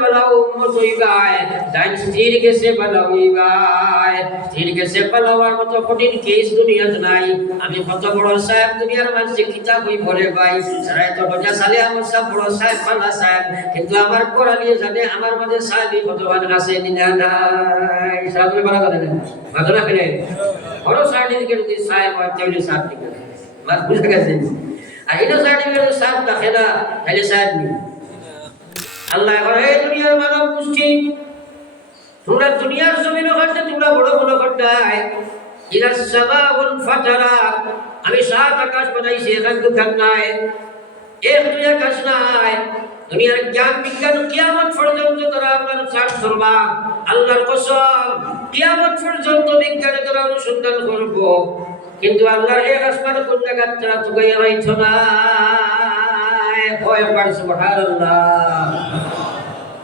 বালাও উম্মত হইবাই ডাইন স্থির গেছে বালাও হইবাই স্থির গেছে বালাওয়ার মতো কঠিন কেস দুনিয়াতে নাই আমি কত বড় সাহেব দুনিয়ার মানুষ কিতাব বই পড়ে ভাই সারাই তো বাজা সালে আমার সব বড় সাহেব বালা সাহেব কিন্তু আমার পড়ালিয়ে জানে আমার মাঝে সাহেবই কতবার আছে নিনা নাই সাহেব বালা করে না বাদলা করে বড় সার্টিফিকেট দি সাহেব আর তেমনি সার্টিফিকেট মাস বুঝে গেছেন আর এটা সার্টিফিকেট সাহেব থাকে না তাহলে সাহেব নেই আল্লাহ করে এই দুনিয়ার মানব গোষ্ঠী তোমরা দুনিয়ার জমিন ওখানে তোমরা বড় বড় ঘটায় ইলা সামাউল ফাতারাত আমি সাত আকাশ বানাইছি এখান দুখান নাই এক দুই আকাশ নাই দুনিয়ার জ্ঞান বিজ্ঞান কিয়ামত পর্যন্ত তারা আপনার সাথ করবা আল্লাহর কসম কিয়ামত পর্যন্ত বিজ্ঞানে তারা অনুসন্ধান করব কিন্তু আল্লাহর এক আসমান কোন জায়গা তারা তো গাইয়া রাইছো না ভয় পার সুবহানাল্লাহ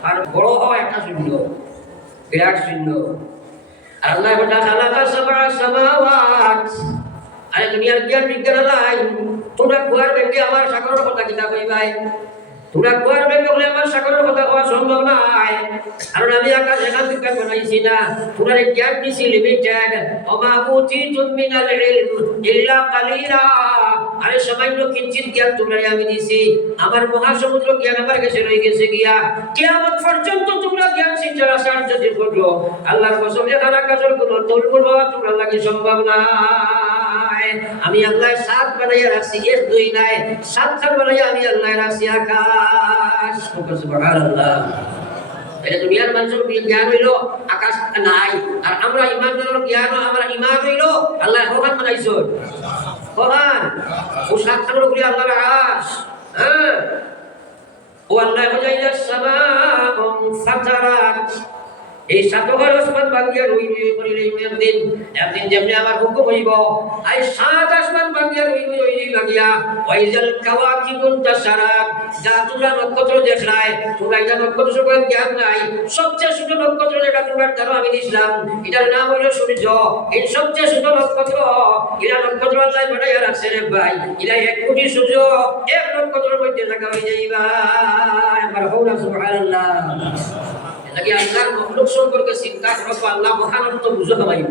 আর বড় হয় একটা শূন্য বিরাট শূন্য আল্লাহ বড় খালাকা সাবা সামাওয়াত আরে দুনিয়ার জ্ঞান বিজ্ঞান লাই তোমরা কুয়ার ব্যাংকে আমার সাগরের কথা কিতা কইবাই তোমরা কুয়ার ব্যাংকে বলে আমার সাগরের কথা কওয়া সম্ভব নয় কারণ আমি আকাশ এখান থেকে বানাইছি না তোমরা জ্ঞান দিছি লিমিটেড ওমা উতিতুম মিনাল ইলম ইল্লা কালিলা আরে সামান্য কিঞ্চিত জ্ঞান তোমরা আমি দিছি আমার মহাসমুদ্র জ্ঞান আমার কাছে রয়ে গেছে গিয়া কিয়ামত পর্যন্ত তোমরা জ্ঞান শিক্ষার আশা যদি করো আল্লাহর কসম এখানে আকাশের কোনো তোলমোল হওয়া তোমরা লাগে সম্ভব না আমি আল্লাহ সাত বানাইয়া রাখছি এক দুই নাই সাতখান বানাইয়া আমি আল্লাহ রাখছি আকাশ সুবহানাল্লাহ এটা দুনিয়ার মানুষের জ্ঞান হইলো আকাশ নাই আর আমরা ইমানদারের জ্ঞান আমরা ইমান হইলো আল্লাহ ভগবান বানাইছো ভগবান ও সাতখানের উপরে আল্লাহর আরশ হ্যাঁ ও আল্লাহ বানাইলা সামাউন ফাতারাত এই সাতঘর আসমান ভাঙিয়া রই রই করিলে একদিন যেমনি আমার হুকুম হইব আই সাত আসমান ভাঙিয়া রই রই লাগিয়া ওয়াইজাল কাওয়াকিবুন তাসারাত যা তোমরা নক্ষত্র দেখলাই তোমরা এটা নক্ষত্র সবার জ্ঞান নাই সবচেয়ে ছোট নক্ষত্র যেটা তোমরা জানো আমি দিছিলাম এটার নাম হইল সূর্য এই সবচেয়ে ছোট নক্ষত্র এরা নক্ষত্র আল্লাহ বানাইয়া রাখছে রে ভাই এরা 1 কোটি সূর্য এক নক্ষত্রের মধ্যে জায়গা হয়ে যাইবা আমার হৌলা সুবহানাল্লাহ লাগি আল্লাহর মখলুক সম্পর্কে চিন্তা করো আল্লাহ মহানত্ব বুঝো পাইব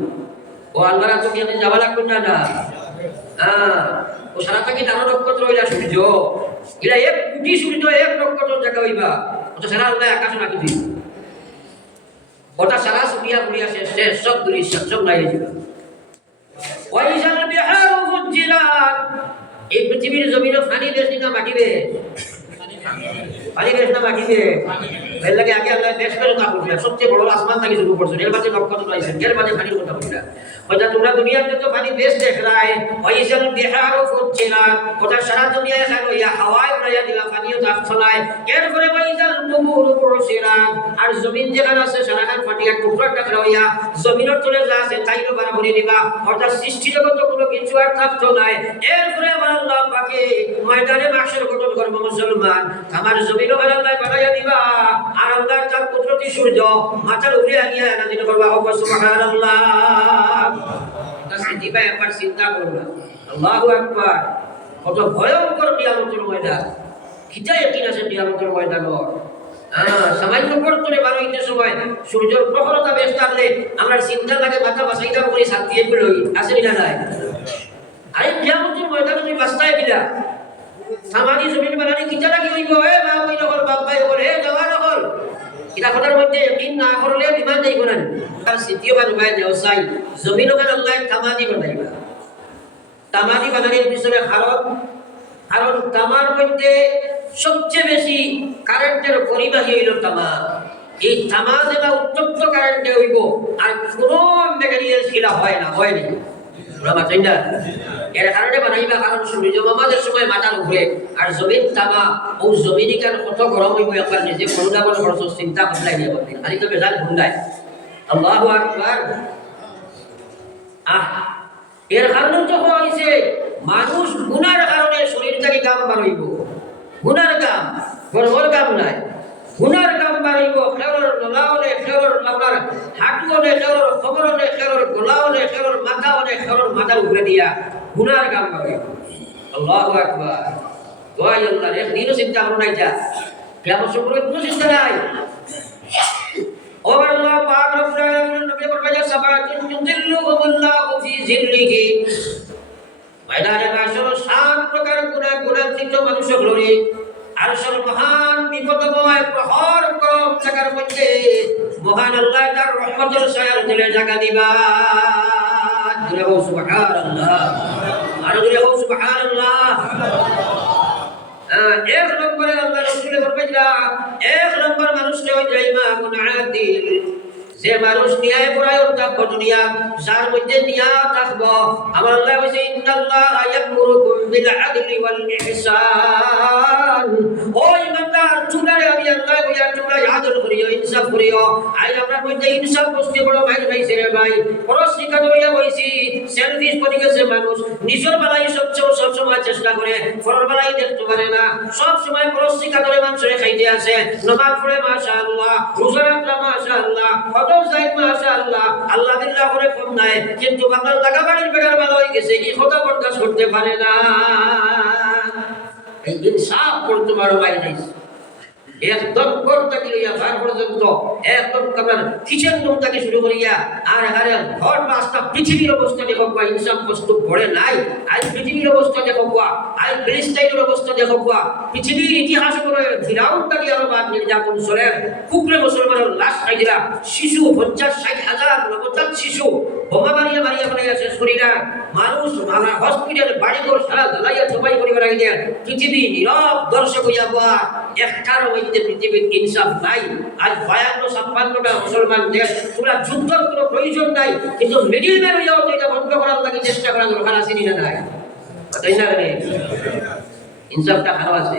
ও আল্লাহর তো কি যাওয়া লাগবে না না হ্যাঁ ও সারা থাকি তার নক্ষত্র হইলা সূর্য এরা 1 কোটি সূর্য এক নক্ষত্র জায়গা হইবা ওটা সারা আল্লাহ আকাশ রাখি দিই ওটা সারা সুরিয়া পুরিয়া শেষ সব দৃশ্য সব নাই যাবে ওয়াইজাল বিহারু ফুজিলাত এই পৃথিবীর জমিনে পানি বেশি না মাটি বে পানি বেশি না মাটি বে এর লাগে আগে আল্লাহ দেশ করে কথা বলছিলেন সবচেয়ে বড় আসমান থেকে শুরু করছেন এর মাঝে নক্ষত্র আইছেন এর মাঝে পানির কথা বলছিলেন ওটা তোমরা দুনিয়ার যত পানি দেশ দেখ রায় ওয়াইজাল বিহারু ফুজিলাত ওটা সারা দুনিয়ায় খালো ইয়া হাওয়ায় উড়াইয়া দিলা পানিও থাকতো না এরপরে ওয়াইজাল কুবুর ফুসিরাত আর জমিন যেখানে আছে সারাখান ফাটিয়া টুকরা টুকরা হইয়া জমিনের তলে যা আছে তাইও বরাবর দিবা অর্থাৎ সৃষ্টি জগৎ কোনো কিছু আর থাকতো না এরপরে আমার আল্লাহ পাকে ময়দানে মাহশর গঠন করব মুসলমান আমার জমিনও আল্লাহ বানাইয়া দিবা আর আল্লাহ তার কুদরতি সূর্য মাথার উপরে আনিয়া নাজিল করবা ও সুবহানাল্লাহ তাসবিহ একবার চিন্তা করবা আল্লাহু আকবার কত ভয়ঙ্কর কিয়ামতের ময়দান কিটা ইয়াকিন আছে কিয়ামতের ময়দানের সামান্য পড়তরে বারো ইতে সময় সূর্যের প্রখরতা বেশ থাকলে আমার চিন্তা লাগে মাথা বাসাইটা করে শান্তি পেলই আছে না নাই আরে কিয়ামতের ময়দানে তুমি বাস্তায় কিলা সামানি জমিন বানানি কিটা লাগি হইব এ মা কই নকল বাপ ভাই করে যাওয়া নকল কিটা কথার মধ্যে ইয়াকিন না করলে বিমান যাইব না তার সিটিও বানাই দেও চাই জমিন ওখানে আল্লাহ তামাদি বানাইবা তামাদি বানানির পিছনে কারণ তামার মধ্যে সবচেয়ে বেশি কারেন্টের পরিবাহী হইল তামা এই তামা যেটা উত্তপ্ত কারেন্টে হইব আর কোনো মেকানিক্যাল শিলা হয় না হয়নি এর কারণে বানাইবা কারণ সূর্য মামাদের সময় মাথার উপরে আর জমিন তামা ও জমিনই কেন কত গরম হইব একবার নিজে করুণা বড় বড় চিন্তা বদলাই দিয়ে বলতে খালি তো বেজাল ভুন্দায় আল্লাহু আকবার এর কারণে তো হয়েছে মানুষ গুনার কারণে শরীর থেকে কাম বাড়াইব গুনার কাম গর্বর কাম নাই গুনার কাম বাড়াইব খেলর নলাওনে খেলর আপনার হাঁটুনে খেলর খবরনে খেলর গোলাওনে খেলর মাথাওনে খেলর মাথার উপরে দিয়া গুনার কাম বাড়াইব আল্লাহু আকবার দোয়া আল্লাহ একদিনও চিন্তা করো নাই যা কেমন সময় কোনো চিন্তা নাই ও আল্লাহ পাক রব্বুল আলামিন নবী ফরমায়া সাবাতুন ইউযিল্লুহুমুল্লাহু ফি জিল্লিহি ময়দানে মাশর 7 প্রকার গুণান্বিত মানুষগুলোরে আরশের মহান বিপদময় প্রহর কম জায়গার মধ্যে মহান আল্লাহ তার রহমতের ছায়ার তলে জায়গা দিবা জোরে বল সুবহানাল্লাহ আর জোরে বল সুবহানাল্লাহ এক নম্বরে আল্লাহ রাসূল ফরমাইলা এক নম্বর মানুষকে ওই ইমামুন আদিল যে মানুষ ন্যায় পরায়ণ থাকবো দুনিয়া যার মধ্যে নিয়াত থাকবো আমার আল্লাহ বলেছে ইন্নাল্লাহা ইয়া'মুরুকুম বিল আদলি ওয়াল ইহসান ও ইমানদার তোমরা আমি আল্লাহ বলি তোমরা আদল করিও ইনসাফ করিও আই আপনার মধ্যে ইনসাফ বসতে বড় ভাই ভাইছে রে ভাই পরস্পর দইয়া হইছি সেলফিশ করে গেছে মানুষ নিজের বেলায় সব সময় চেষ্টা করে পরের বেলায় দেখতে পারে না সব সময় পরস্পর ধরে মানুষের খাইতে আছে নামাজ পড়ে মাশাআল্লাহ রোজা রাখলা মাশাআল্লাহ মাশাআল্লাহ আল্লাহ বিল্লাহ করে কম নাই কিন্তু বাবার টাকা বাড়ির বেগার ভালো হয়ে গেছে কি কথা বরদাস্ত করতে পারে না এই ইনসাফ করতে পারো ভাই নাই একদম করতে গিয়া ভার পর্যন্ত একদম কামার কিচেন রুম থেকে শুরু করিয়া আর আরে ঘর রাস্তা পৃথিবীর অবস্থা দেখো বা ইনসাফ বস্তু পড়ে নাই আজ পৃথিবীর অবস্থা দেখো বা আজ ফিলিস্তিনের অবস্থা দেখো বা পৃথিবীর ইতিহাস করে ফিরাউন থেকে আরো বাদ নির্যাতন চলে কুকুরে মুসলমানের লাশ খাই দিলা শিশু 50-60 নবজাত শিশু বোমা মারিয়া বানাইয়া শেষ করিলা মানুষ হসপিটালে বাড়িঘর সারা জ্বালাইয়া সবাই করে বানাই দেয় পৃথিবী নীরব দর্শক হইয়া বা একটার মধ্যে পৃথিবীর ইনসাফ নাই আজ 52-56টা মুসলমান দেশ তোমরা যুদ্ধের কোনো প্রয়োজন নাই কিন্তু মিডিল ম্যান হইয়াও তো এটা বন্ধ করার লাগে চেষ্টা করা দরকার আছে না নাই তাই না রে ইনসাফটা খারাপ আছে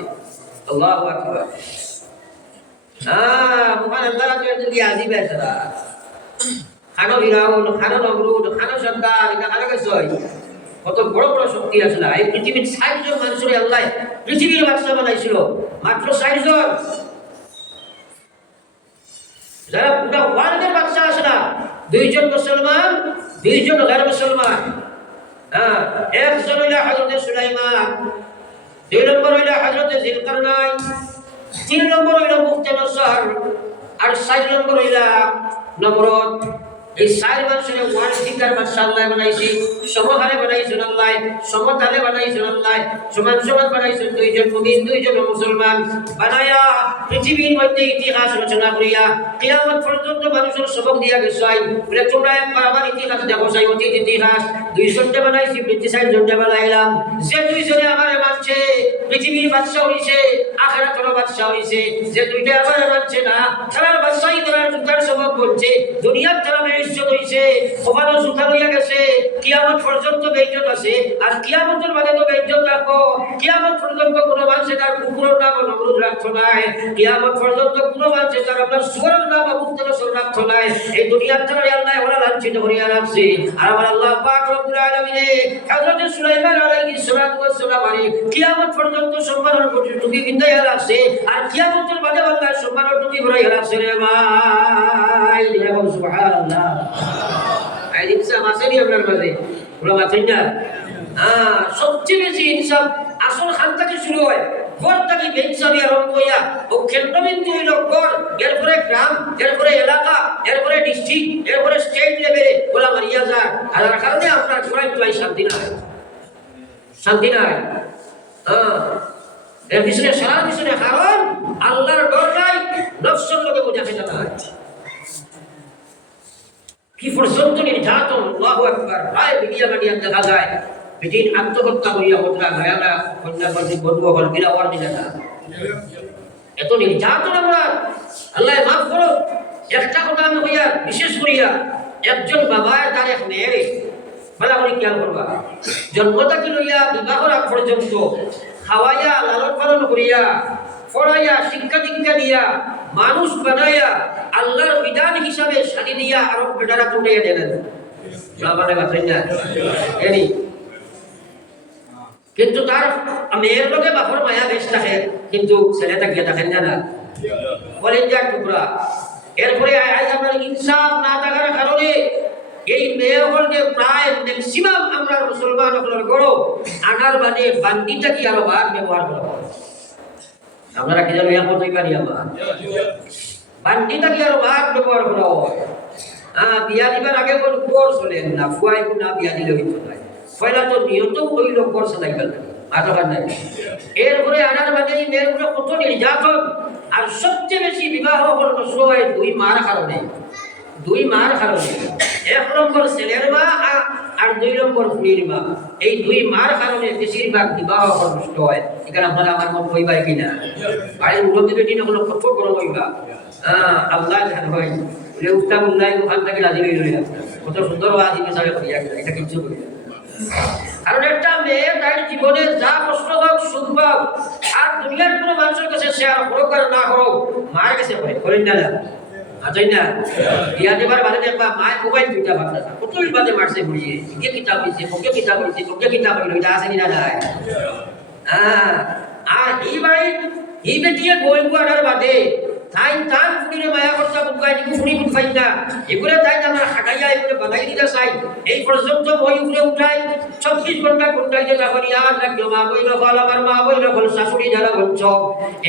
আল্লাহু আকবার মহান আল্লাহ যদি আজিব আছে খানো ফিরাউন খানো নমরুদ খানো সর্দার এটা খানো গেছই কত বড় বড় শক্তি আসলে এই পৃথিবীর 60 জন মানুষের আল্লাহ পৃথিবীর বাদশা বানাইছিল মাত্র 60 জন যারা পুরো ওয়ার্ল্ডের বাদশা আসলে 2 জন মুসলমান 2 জন গায়র মুসলমান একজন হইল হযরত সুলাইমান 2 নম্বর হইল হযরত জিলকারনাইন 3 নম্বর হইল মুক্তানসর আর 4 নম্বর হইল নমরুদ এই 4 মানুষের ওয়ার্ল্ড ফিগার মাশাআল্লাহ বানাইছি সমহারে বানাইছেন আল্লাহ সমতালে বানাইছেন আল্লাহ সমান সমান বানাইছেন 2 জন মুমিন 2 জন মুসলমান বানায়া পৃথিবীর মধ্যে ইতিহাস রচনা করিয়া কিয়ামত পর্যন্ত মানুষের সবক দিয়া গেছে বলে তোমরা একবার আমার ইতিহাস দেখো চাই অতীত ইতিহাস 2 জনকে বানাইছি 26 জনকে বানাইলাম যে 2 জনে আমারে মানছে পৃথিবীর বাদশা হইছে আখিরাতের বাদশা হইছে যে 2টা আমারে মানছে না তারা বাদশাহী করার জুতার সবক বলছে দুনিয়ার তারা ইজ্জত হইছে ওখানে জুতা লইয়া গেছে কিয়ামত পর্যন্ত বেইজ্জত আছে আর কিয়ামতের বাদে তো বেইজ্জত রাখো কিয়ামত পর্যন্ত কোনো মানুষের তার কুকুরের নাম নমরুদ রাখতো নাই কিয়ামত পর্যন্ত কোনো মানুষের তার আপনার সুরের নাম মুক্তানসর রাখতো নাই এই দুনিয়ার তারা আল্লাহ ওরা লাঞ্ছিত করিয়া রাখছে আর আমার আল্লাহ পাক রব্বুল আলামিন হযরত সুলাইমান আলাইহিস সালাতু ওয়াস সালাম কিয়ামত পর্যন্ত সম্মানের টুপি বিন্দাইয়া রাখছে আর কিয়ামতের বাদে আল্লাহ সম্মানের টুপি ভরাইয়া রাখছে রে ভাই সুবহানাল্লাহ আই ইনসাফ আছে নি আপনার মাঝে বলা মাছেন না সবচেয়ে বেশি ইনসাফ আসল খান থেকে শুরু হয় ঘর থেকে বেইনসাফি আরম্ভ হইয়া ও কেন্দ্রবিন্দু হইল ঘর এরপরে গ্রাম এরপরে এলাকা এরপরে ডিস্ট্রিক্ট এরপরে স্টেট লেভেলে বলা মারিয়া যায় আর কারণে আপনার সবাই তো শান্তি নাই এর পিছনে সারা পিছনে কারণ আল্লাহর ডর নাই নফসের লোকে বোঝা খেতে না কি পর্যন্ত নির্যাতন আল্লাহু আকবার রায় মিডিয়া দেখা যায় বেদিন আত্মহত্যা করিয়া বদলা গায়ালা কন্যা বন্ধু বন্ধু হল বিলা ওয়ার দিলা না এত নির্যাতন আমরা আল্লাহ মাফ করো একটা কথা আমি কইয়া বিশেষ করিয়া একজন বাবায় তার এক মেয়ে ভালো করে খেয়াল করবা জন্ম থেকে লইয়া বিবাহর আগ পর্যন্ত খাওয়াইয়া লালন পালন করিয়া পড়াইয়া শিক্ষা দীক্ষা দিয়া মানুষ বানাইয়া আল্লাহর বিধান হিসাবে সাজি দিয়া আরো বেটারা তুলিয়ে দেন মানে বাতাই না এনি কিন্তু তার মেয়ের লোকে বাপর মায়া বেশ থাকে কিন্তু ছেলেটা গিয়ে দেখেন না বলেন যে টুকরা এরপরে আপনার ইনসাফ না থাকার কারণে এই মেয়েগুলোকে প্রায় ম্যাক্সিমাম আমরা মুসলমান হলের গড় আনার মানে বান্দিটা কি আরো বার ব্যবহার করা আপনারা কি জানো ইয়া কতই পারি আমরা বান্ডি থাকি আর ভাগ ব্যবহার করা হয়। বিয়া দিবার আগে কোন গড় চলেন না, ফুয়াই না বিয়া দিলে হইতো না। পয়লা তো নিয়ত হইল গড় চালাইবার লাগে, মাথা নাই। এরপরে আনার মানে এই মেয়ের উপরে কত নির্যাতন। আর সবচেয়ে বেশি বিবাহ পরামর্শ হয় দুই মার কারণে। দুই মার কারণে, এক নম্বর ছেলের মা আর দুই নম্বর ফুলির মা। এই দুই মার কারণে বেশিরভাগ বিবাহ নষ্ট হয়। এখানে আপনারা আমার মত হইবা কিনা? বাড়ির উন্নতি বেটি না কোনো কত বড় হইবা। আল্লাহ জান হয় বলে উস্তাদুল্লাহ ওখান থেকে রাজি হয়ে রইল। কত সুন্দর আদি মেসাবে করিয়া গেল, এটা কিচ্ছু করি না। কারণ একটা মেয়ে তার জীবনে যা কষ্ট হোক সুখ পাও আর দুনিয়ার কোনো মানুষের কাছে শেয়ার হোক আর না হোক মায়ের কাছে করে করেন না। আচ্ছাই না বিয়া দেবার বাদে দেখবা মায় মোবাইল দুইটা ভাবনা কতই বাদে মারছে বুড়িয়ে কে কিতাব হইছে ওকে কিতাব হইছে ওকে কিতাব হইল, এটা আসেনি না নাই। আর এই বাড়ি এই বেটিয়ে বই গুয়ার বাদে তাই তার ফুড়িরে মায়া করতে বুকাই দিকে ফুড়ি বুঝাই না এগুলো তাই আমার হাঁটাইয়া এগুলো বানাই দিতে চাই। এই পর্যন্ত বই উপরে উঠাই 24 ঘন্টা ঘন্টায় যে যখন আর লাগলো মা বইল ফল আমার মা বইল ফল শাশুড়ি যারা বলছ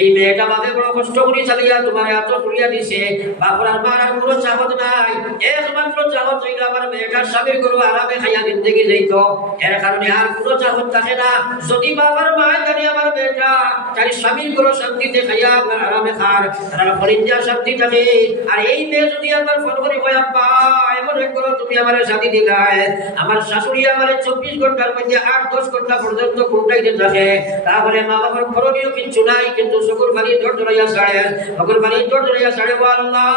এই মেয়েটা বাপে বড় কষ্ট করে চালিয়া তোমার এত তুলিয়া দিছে বাপর আর মার আর কোনো চাহত নাই। একমাত্র চাহত হইল আমার মেয়েটার স্বামীর গরু আরামে খাইয়া দিন থেকে যাইত, এর কারণে আর কোনো চাহত থাকে না। যদি বাবার মা জানি আমার মেয়েটা তার স্বামীর গরু শান্তিতে খাইয়া আপনার আরামে খার ফরিঞ্জা শান্তি থাকে। আর এই মেয়ে যদি আমার ফোন করে কয় আব্বা এমন এক করো তুমি আমার শাদি দিলায়, আমার শাশুড়ি আমার 24 ঘন্টার মধ্যে 8-10 ঘন্টা পর্যন্ত কোনটাইতে থাকে, তাহলে মা বাবার করণীয় কিছু নাই। কিন্তু চকুর পানি জোর জড়াইয়া ছাড়ে, চকুর পানি জোর জড়াইয়া ছাড়ে আল্লাহ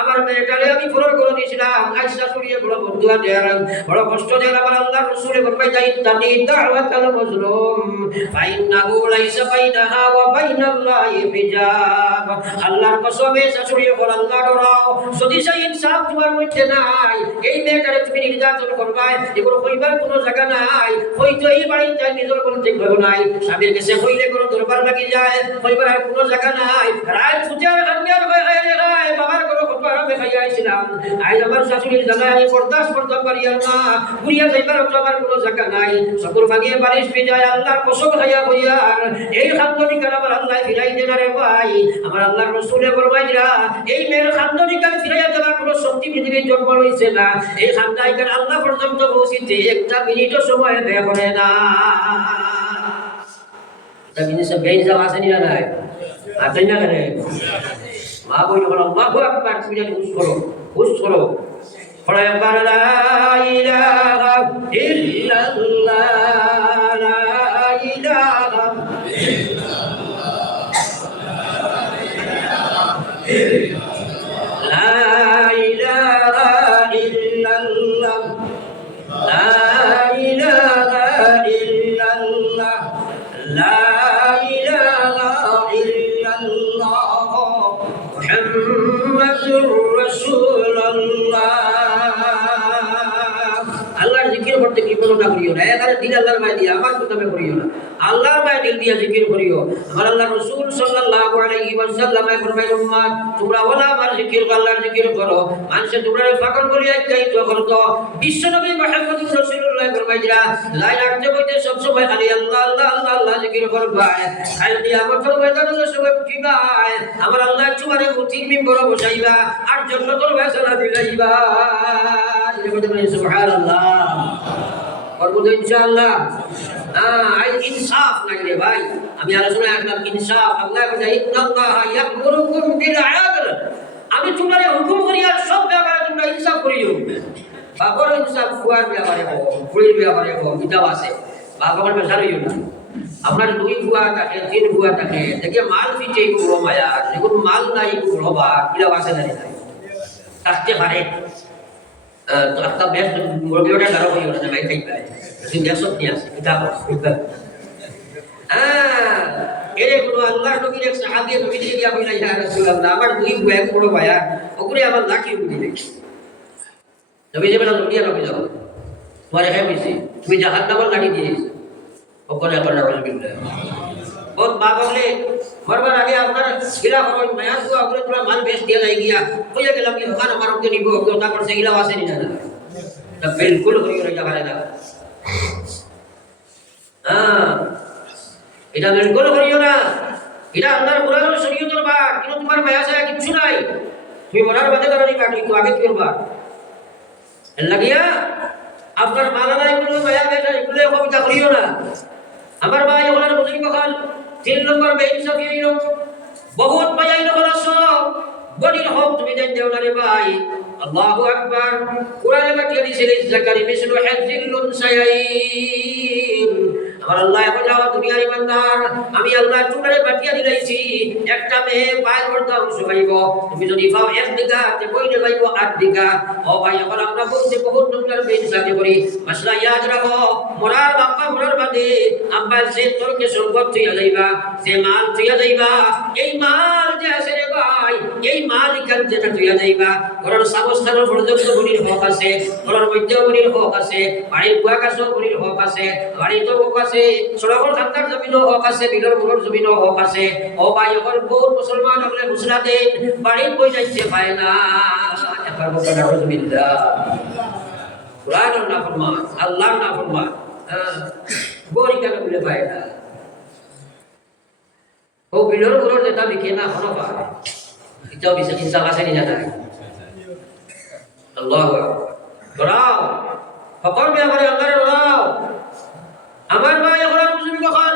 আমার মেয়েটারে আমি ফোন করে দিয়েছিলাম আজ শাশুড়ি বড় বন্ধু দেন বড় কষ্ট দেন। আমার আল্লাহ রসুলের বলবে যাই তানি দাওয়াতাল মাজলুম ফাইন্নাহু লাইসা বাইনাহা ওয়া বাইনাল্লাহি হিজাব। আল্লাহর কসমে শাশুড়ি বল আল্লাহ ডরাও, যদি সেই ইনসাফ তোমার মধ্যে নাই এই মেয়েটারে তুমি নির্যাতন করবা এগুলো কইবার কোনো জায়গা নাই। হয়তো এই বাড়িতে নিজের বলতে কেউ নাই, স্বামীর কাছে হইলে কোনো দরবার লাগি যায় কইবার আর কোনো জায়গা নাই। রায় ফুটার গাঙ্গের হয় বাবার কোনো কত আরামে খাইয়া আইছিলাম, আজ আমার শাশুড়ির জানা আমি বরদাস্ত করতে পারি না, বুড়িয়া যাইবার তো আমার কোনো জায়গা নাই। সকল ভাঙিয়ে বারিশ পেয়ে আল্লাহর কসম খাইয়া বইয়ার এই খান্দনিকার আমার আল্লাহ ফিরাই দেন রে ভাই। আমার আল্লাহর রাসূলে ফরমাইরা এই মেয়ের খান্দনিকার ফিরাইয়া দেওয়ার কোনো শক্তি পৃথিবীর জন্ম হইছে না। এই খান্দাইকার আল্লাহ পর্যন্ত পৌঁছিতে একটা মিনিটও সময় ব্যয় করে না। তা জিনিসে বেইজা আসেনি না নাই আসেনি না কেন? মা বইল আল্লাহু আকবার, তুমি জানি হুশ করো পড়া একবার লা ইলাহা ইল্লাল্লাহ লা ইলাহা লা ইলাহা ইল্লাল্লাহ লা ইলাহা ইল্লাল্লাহ লা ইলাহা ইল্লাল্লাহ মুহাম্মাদুর রাসূলুল্লাহ। আল্লাহর জিকির করতে কি কোনো না করিও না, এখানে দিল আল্লাহর মায় দিয়া আমার কথা করিও না, আল্লাহর মায় দিল দিয়া জিকির করিও। আমার আল্লাহ রাসূল সাল্লাল্লাহু আলাইহি ওয়াসাল্লাম ফরমায় উম্মত তোমরা ওলা আমার জিকির আল্লাহর জিকির করো, মানুষে তোমরা পাগল বলিয়া চাইতো করতো। বিশ্বনবী মুহাম্মদুর রাসূলুল্লাহ ফরমাইরা লা রাখতে বইতে সব সময় খালি আল্লাহ আল্লাহ আল্লাহ আল্লাহ জিকির করবা। খালি দিয়া আমতর ময়দানে সবাই উঠিবা, আমার আল্লাহ তোমারে মুতির মিম্বর বসাইবা আর জান্নাতুল ফয়সালা দিলাইবা। সুবহানাল্লাহ করবো তো ইনশাআল্লাহ। আই ইনসাফ নাই রে ভাই, আমি আলোচনা একদম ইনসাফ। আল্লাহ বলে ইন্নাল্লাহা ইয়া'মুরুকুম বিল আদল, আমি তোমারে হুকুম করি আর সব ব্যাপারে তোমরা ইনসাফ করিও। বাবার ইনসাফ ফুয়ার ব্যাপারে হোক, ফুড়ির ব্যাপারে হোক, কিতাব আছে বাবার বেশা রইও না। আপনার 2 ফুয়া থাকে 3 ফুয়া থাকে দেখে মাল পিঠে পুরো মায়া, দেখুন মাল নাই পুরো বা কিলা আছে জানি নাই থাকতে পারে। তো একটা বেশ মুরগিটা খারাপ হয়ে গেছে ভাই খাই পায় কিন্তু গ্যাসও নিয়ে আসে কিতাব। এরে কোনো আল্লাহর নবীর এক সাহাবী নবী দিয়ে গিয়া বইলা ইয়া রাসূলুল্লাহ আমার 2 ফুয়া পুরো মায়া ওগুলি আমার লাকি উঠি দেখি নবী যে বলা দুনিয়া নবী যাও তোমার এখানে হইছে তুমি জাহান্নামের গাড়ি দিয়েছ ওখানে আবার নামাজ বিল্লাহ বহুত বাবা বলে মরবার আগে আপনার গিলা করবেন মায়ান তো আপনি পুরো মাল বেচ দিয়ে যাই গিয়া কইয়া গেলাম কি ওখানে আমার ওকে নিব কথা করছে গিলা আসেনি না তা বিলকুল হই রইয়া ভালো না। এটা বিলকুল করিও না, এটা আল্লাহর কোরআন ও শরীয়তের বাদ, কিন্তু তোমার মায়া ছায়া কিছু নাই। তুমি মরার বাদে কারণে কাটি তো আগে কি করবা লাগিয়া আপনার মালালা এগুলো মায়া বেটা এগুলো কবিতা করিও না আমার ভাই ওখানে বুঝি কখন 3 নম্বর বেইনসাফি হইল বহুত মায়াই নকল সব বডির হক তুমি দেন দেও না রে ভাই আল্লাহু আকবার কোরআনে বাটিয়ে দিয়েছে জাকারি মিসলু হাজ্জিল লুনসায়াইন আমার আল্লাহ বলে দুনিয়ার ইমানদার আমি আল্লাহ তোমারে বাটিয়ে দিলাইছি একটা মেয়ে পায়ের মধ্যে অংশ পাইব তুমি যদি পাও 1 বিঘা তে বইলে পাইব 8 বিঘা ও ভাই এখন আমরা বলতে বহুত নম্বর বেইনসাফি করি মাসলা ইয়াদ রাখো মরার বাপ্পা মরার বাদে আব্বা সে তোরকে সম্পদ তুই যাইবা যে মাল তুই যাইবা এই মাল যে আছে রে ভাই এই মাল ইকান যেটা তুই যাইবা ঘরের সাবস্থানের পর্যন্ত বনির হক আছে ঘরের মধ্যে বনির হক আছে বাড়ির বুয়া কাছে বনির হক আছে বাড়ি তো হক আছে সড়কের খান্দার জমিনও হক আছে বিলর মুলর জমিনও হক আছে ও ভাই এখন বহুত মুসলমান হলে মুসলা দেন বাড়ির বই যাইতে পায় না একবার বলতে নাউজুবিল্লাহ কুরআনের নাফরমান আল্লাহর নাফরমান বড়ি কেন বলে পায় না ও বিলর মুলর যেটা বিকে না হলো পায় এটাও bisa insya Allah saya tidak ada Allah doraw fakor biya kare Allah doraw amar ভাই এখন মুসলিম কখন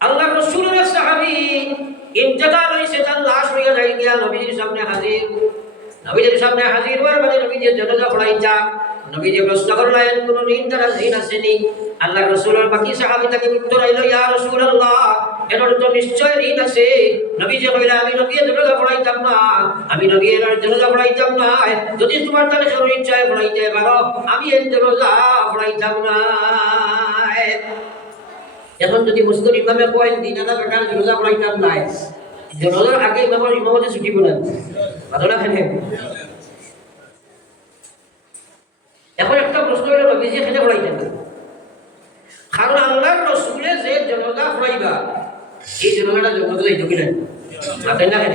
আল্লাহ রাসূলের সাহাবী ইন্তেকাল হইছে তার লাশ হইয়া যাই দিয়া নবীর সামনে হাজির নবীর সামনে হাজির হওয়ার পরে নবীর জানাজা পড়াইতা নবীজি প্রশ্ন করলেন কোন নিন্দার জিন আসেনি আল্লাহ রাসূলের বাকি সাহাবী তাকে উত্তর আইলো ইয়া রাসূলুল্লাহ এর তো নিশ্চয় ঋণ আছে নবীজি কইলেন আমি নবীর জানাজা পড়াইতাম না আমি নবীর জানাজা পড়াইতাম না যদি তোমার তাহলে শরীর ইচ্ছা পড়াইতে পারো আমি এর জানাজা পড়াইতাম না এখন যদি মুসলিম ইমামে কয় দিনানা বেটার জানাজা পড়াইতাম না জানাজার আগে ইমামের ইমামতে ছুটি বলেন বাদলা খেলে এখন একটা প্রশ্ন হলো নবীজি খেলে পড়াইতেন না কারণ আল্লাহর রাসূলে যে জানাজা পড়াইবা এই জানাজাটা জগতে এই ঢুকিলেন মাথায় না কেন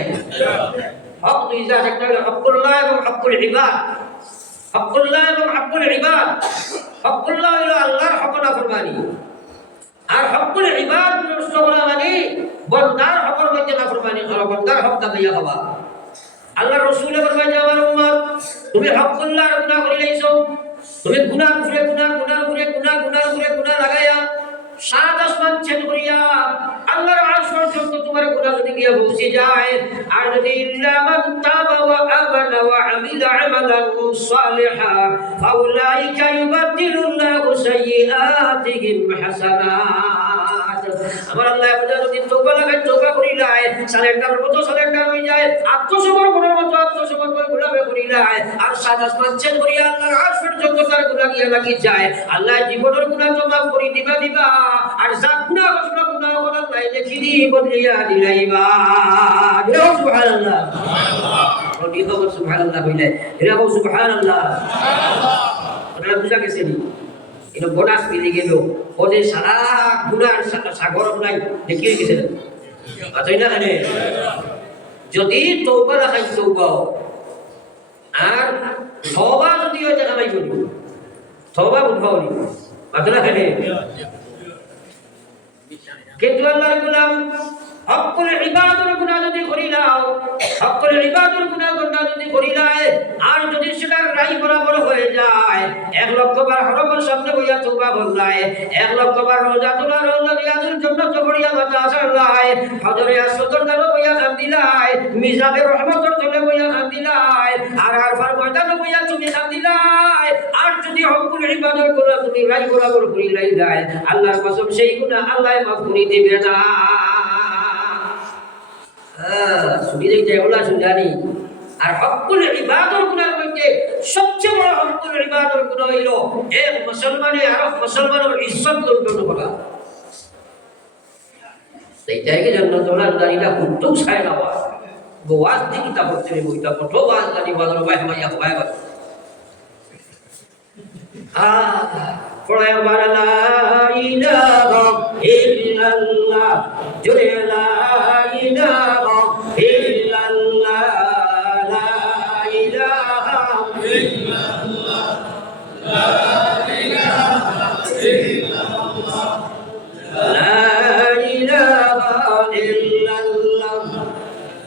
হক দুই জাত একটা হলো হকুল্লাহ এবং হকুল ইবাদ হকুল্লাহ এবং হকুল ইবাদ হকুল্লাহ হলো আল্লাহর হক নাফরমানি আর হকুল ইবাদ নষ্ট করা মানে বান্দার হকের মধ্যে নাফরমানি করা বান্দার হক দাবিয়া হওয়া আল্লাহর রাসূলে ফরমায় আমার উম্মত তুমি হকুল্লাহর গুনাহ করিলাইছো তুমি গুনাহ করে গুনাহ লাগাইয়া সাত আসমান ছেদ করিয়া আল্লাহর আরশ পর্যন্ত তোমার গুনাহ যদি গিয়া পৌঁছে যায় আর যদি ইল্লা মান তাবা ওয়া আমানা ওয়া আমিলা আমালান সালিহা ফাউলাইকা ইউবাদদিলুল্লাহু সাইয়্যাতিহিম হাসানাত আমার আল্লাহ যদি তওবা করিলাই সালেন্ডার মতো সালেন্ডার হয়ে যায় আত্মসমর্পণের মতো আত্মসমর্পণ করিলাই আর সাত আসমান ছেদ করিয়া আল্লাহর আরশ পর্যন্ত তার গুনাহ গিয়া লাগি যায় আল্লাহ জীবনের গুনাহ তো মাফ করে দিবা আর যা গুনাহ করার নাই দেখি দি বদলিয়া দিলাইবা সুবহানাল্লাহ সুবহানাল্লাহ কইলে এরা সুবহানাল্লাহ ওটা বুঝা গেছে নি এটা বোনাস মিলে গেল ওদের সারা গুনার সাগর নাই দেখিয়ে গেছে আতাই না জানে যদি তওবা রাখাই তওবা আর তওবা যদি হয় টাকা নাই বলি তওবা বুঝাওনি আতাই না কিন্তু আল্লাহর গোলাম হকুল ইবাদতের গুনাহ যদি করিলাও হকুল ইবাদতের গুনাহ যদি করিলাই আর যদি সেটা রাই বরাবর হয়ে যায় 1 লক্ষ বার হরফের সামনে বইয়া তওবা বললাই 1 লক্ষ বার রওজাতুল্লাহ রিয়াজুল জান্নাত বইয়া মাতা আসলাই হজরে আসদর দানো বইয়া কান্দিলাই মিজাবে রহমতের তলে বইয়া কান্দিলাই আর আরফার ময়দানে বইয়া তুমি কান্দিলাই আর যদি হকুল ইবাদতের গুনাহ তুমি রাই বরাবর করিলাই যায় আল্লাহর কসম সেই গুনাহ আল্লাহ মাফ করে দিবে না সুবিধা যেগুলা সুজানি আর হকুল ইবাদতের গুনার মধ্যে সবচেয়ে বড় হকুল ইবাদতের গুনাহ হইল এক মুসলমানের আর মুসলমানের ইজ্জত লুণ্ঠন করা সেইটাকে জন্য তোমরা জানিনা কুত্তু ছায় না ওয়াজ দি কিতাব পড়তে বইতা পড়ো ওয়াজ জানি ওয়াজের ভাই মাইয়া ভাই ভাই পড়ে লা ইলাহা ইল্লাল্লাহ জুরে লা ইলাহা ইল্লাল্লাহ লা ইলাহা ইল্লাল্লাহ লা ইলাহা ইল্লাল্লাহ লা ইলাহা ইল্লাল্লাহ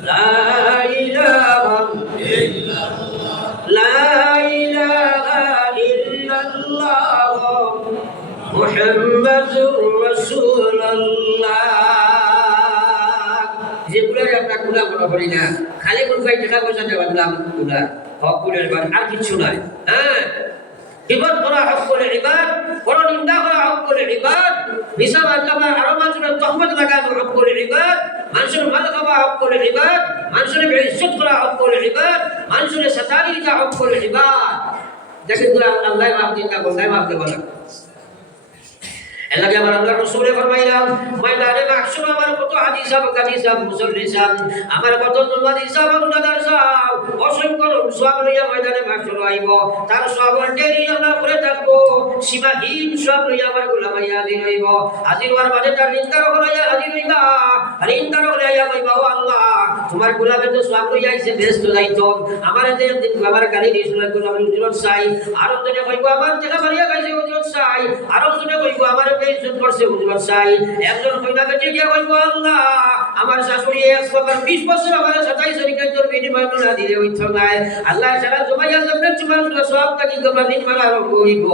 লা লা ইলাহা ইল্লাল্লাহ মুহাম্মাদুর রাসূলুল্লাহ। যেগুলো আমরা গুনাহ করি না, খালি কোনফাই টাকা পয়সা দেওয়ার নাম গুনাহ, হক করে আর কিছু নাই। হ্যাঁ, বিপদ করা হক করে ইবাদ, বড় নিন্দা করা হক করে ইবাদ, হিসাব আল্লাহ আরো মানুষের তহমত লাগানো হক করে ইবাদ, মানুষের মাল খাওয়া হক করে ইবাদ, মানুষের বেইজ্জত করা হক করে ইবাদ, মানুষের সাতারি যা হক করে ইবাদ। দেখেন আল্লাহ মাফ দিন না, বললাই মাফ দেব না। এলাকে আমার আল্লাহ রাসূলে ফরমাইলাম, ময়দানে মাহশর আমার কত হাজি সাহেব, কাজী সাহেব, মুসল্লি সাহেব, আমার কত নমাজি সাহেব, গুনাহগার সাহেব, অসংখ্য সওয়াব লইয়া ময়দানে মাহশর আইব। তার সওয়াবের টেরি আমরা করে থাকবো, সীমাহীন সওয়াব লইয়া আমার গোলামাইয়া হাজির হইব। হাজির হওয়ার মাঝে তার নিন্দার হইয়া হাজির হইবা, আর নিন্দার হইয়া কইবা, ও আল্লাহ তোমার গোলামে তো সওয়াব লইয়া আইছে, ব্যস্ত যাইতো, আমার যে আমার গালি দিয়েছিল গোলামের উজরত চাই। আর জনে কইব আমার টাকা মারিয়া খাইছে উজরত চাই। আর জনে কইব আমার বেইজ্জত করছে উজরত চাই। একজন কইনা বেটে গিয়া কইব, আল্লাহ আমার শাশুড়ি 120 বছর আমার 27 শরীকের জন্য বিনিময় না দিলে হইতো না। আল্লাহ সারা জমাইয়া জমনে চুমাল সব কাকি গবলা দিন মারা হইব।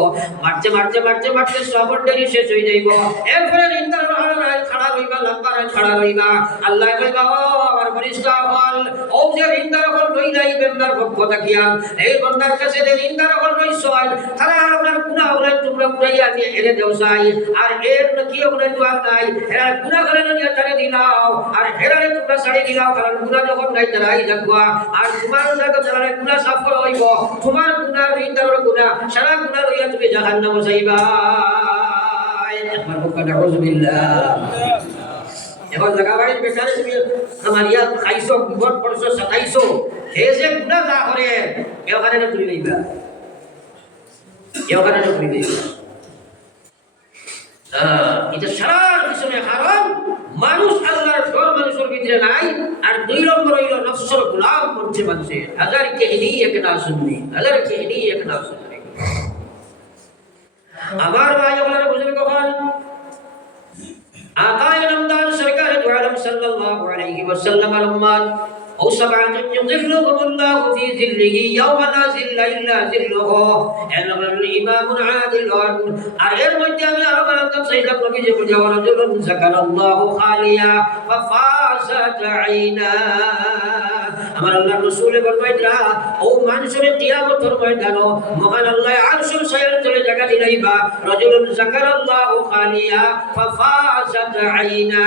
মারতে মারতে মারতে মারতে সবর দেরি শেষ হই যাইব। এরপরে নিন্দার হারায় খাড়া হইবা, লম্বায় খাড়া হইবা। আল্লাহ কইবা, ও আমার ফেরেশতা হল, ও যে নিন্দার হল লইলাই বেন্দার পক্ষ থাকিয়া এই বান্দার কাছে যে নিন্দার হল লইছয়, তারা আপনার গুনাহ হলে তোমরা উড়াইয়া নিয়ে এনে দেও চাই। আর এর কি হলে দোয়া নাই, এরা গুনাহ করে নিয়ে তারে দিলাও, আর হেরারে তোমরা ছাড়ি দিলাও, কারণ গুনাহ যখন নাই তারাই দেখবা। আর তোমার জায়গা যারা গুনাহ সাফ করা হইব, তোমার গুনাহ নিন্দার গুনাহ সারা গুনাহ লইয়া তুমি জাহান্নামে যাইবা। একবার বলবা নাউযুবিল্লাহ। এখন জায়গা বাড়ির বেচারে তুমি আমার ইয়া খাইছো, বিপদ পড়ছো, সাতাইছো, এই যে গুনাহ যা করে এখানে না তুলি লইবা, এখানে না তুলি লইবা। এটা সারার পিছনে কারণ মানুষ আল্লাহর ডর মানুষের ভিতরে নাই। আর 2 নম্বর হইল নফসের গোলাম করছে মানুষে। হাজার কাহিনী এক না শুনবি, হাজার কাহিনী এক না শুনবি। আমার ভাই ওনারা বুঝবে কখন আকায়ে নামদার সরকার দু আলম সাল্লাল্লাহু আলাইহি ওয়াসাল্লামের উম্মত ও সাবাতুন ইউযিল্লুহুমুল্লাহু ফি যিল্লিহি ইয়াওমা লা যিল্লা ইল্লা যিল্লুহু, এলামাল ইমামুন আদিলুন। আর এর মধ্যে আমি আরো বারাকাত চাইলাম, নবী যে বলে রাজুলুন যাকারাল্লাহু খালিয়া ফাফাসাত আইনা। আমার আল্লাহ রাসূল বলবাইরা, ও মানুষের কিয়ামতের ময়দানে মহান আল্লাহ আরশের ছায়ার তলে জায়গা দিলাইবা, রাজুলুন যাকারাল্লাহু খালিয়া ফাফাসাত আইনা।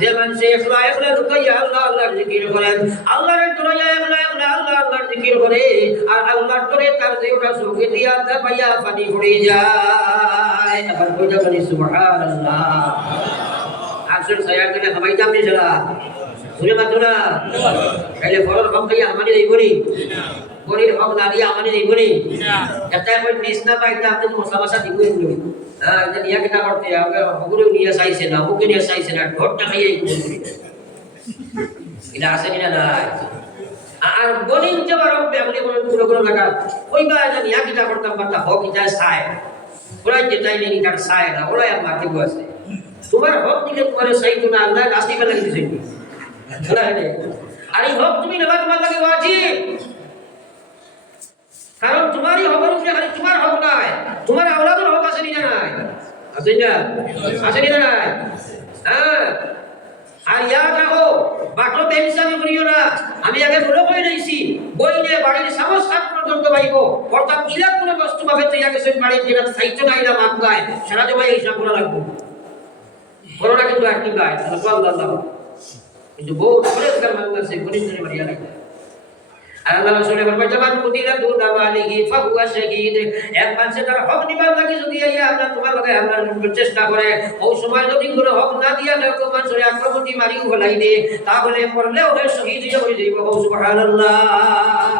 যে মানুষ একলা একলা রুকাইয়া আল্লাহ আল্লাহর জিকির করেন, আল্লাহর দরজা একলা একলা আল্লাহ আল্লাহর জিকির করে, আর আল্লাহর দরে তার জিহ্বা চোখে দিয়া দাবাইয়া পানি পড়ে যায়। আবার কইটা বলি সুবহানাল্লাহ। আরশের ছায়ার তলে হামাইতাম নি যারা শুনে মাত্র না, তাহলে ফলর হক দিয়ে আমাদের এই বলি বলির হক না দিয়ে আমাদের এই বলি একটা করে নিসনা পাইতে আপনি তো মশাবাসা দিবই বলি। হ্যাঁ, এটা নিয়ে কিনা করতে হবে, হগুরে নিয়ে চাইছে না, মুখে নিয়ে চাইছে না, ঢোরটা খাইয়ে এই বলি এটা আছে কিনা নাই। আর বলিন যে বারো আপনি পুরো পুরো লাগা ওইবা এটা নিয়ে কিনা করতাম পারতা হক এটা চায়, ওরা যেটাই নেই তার চায় না, ওরাই আমার দিব আছে। তোমার হক দিলে তোমার চাইতো না, আল্লাহ রাস্তি ফেলা দিতে চাইতো। আর এই হক তুমি নেবা তোমার লাগে ওয়াজিব, কারণ তোমারই হকের উপরে খালি তোমার হক নাই, তোমার আওলাদের হক আছে না নাই? আছে না? আছে না নাই? হ্যাঁ। আর ইয়াদ রাখো, বাটো বেইনসাফি করিও না। আমি আগে বলে কই রইছি, বই নিয়ে বাড়ির সামস হাত পর্যন্ত পাইব, অর্থাৎ ইলা কোনো বস্তু ভাবে তো ইয়াকে সেই বাড়ির যেটা সাইতো নাই না মাপ গায়, সারা জমাই হিসাব করা লাগবে। করোনা কিন্তু একটি গায়, আল্লাহ কিন্তু বহুত পরিষ্কার মানুষ আছে, পরিষ্কার মারিয়া লাগে। আর আল্লাহ রাসূলের ফরমান কুতিলা দুনা মালিহি ফাহুয়া শাহীদ। এক মানুষ তার হক নিবার লাগি যদি আমরা তোমার লগে আমরা চেষ্টা করে, ওই সময় যদি কোনো হক না দিয়া কেউ মানুষের আক্রমণ মারি ফেলাই দে, তাহলে পড়লেও শহীদ হয়ে যাইব। সুবহানাল্লাহ।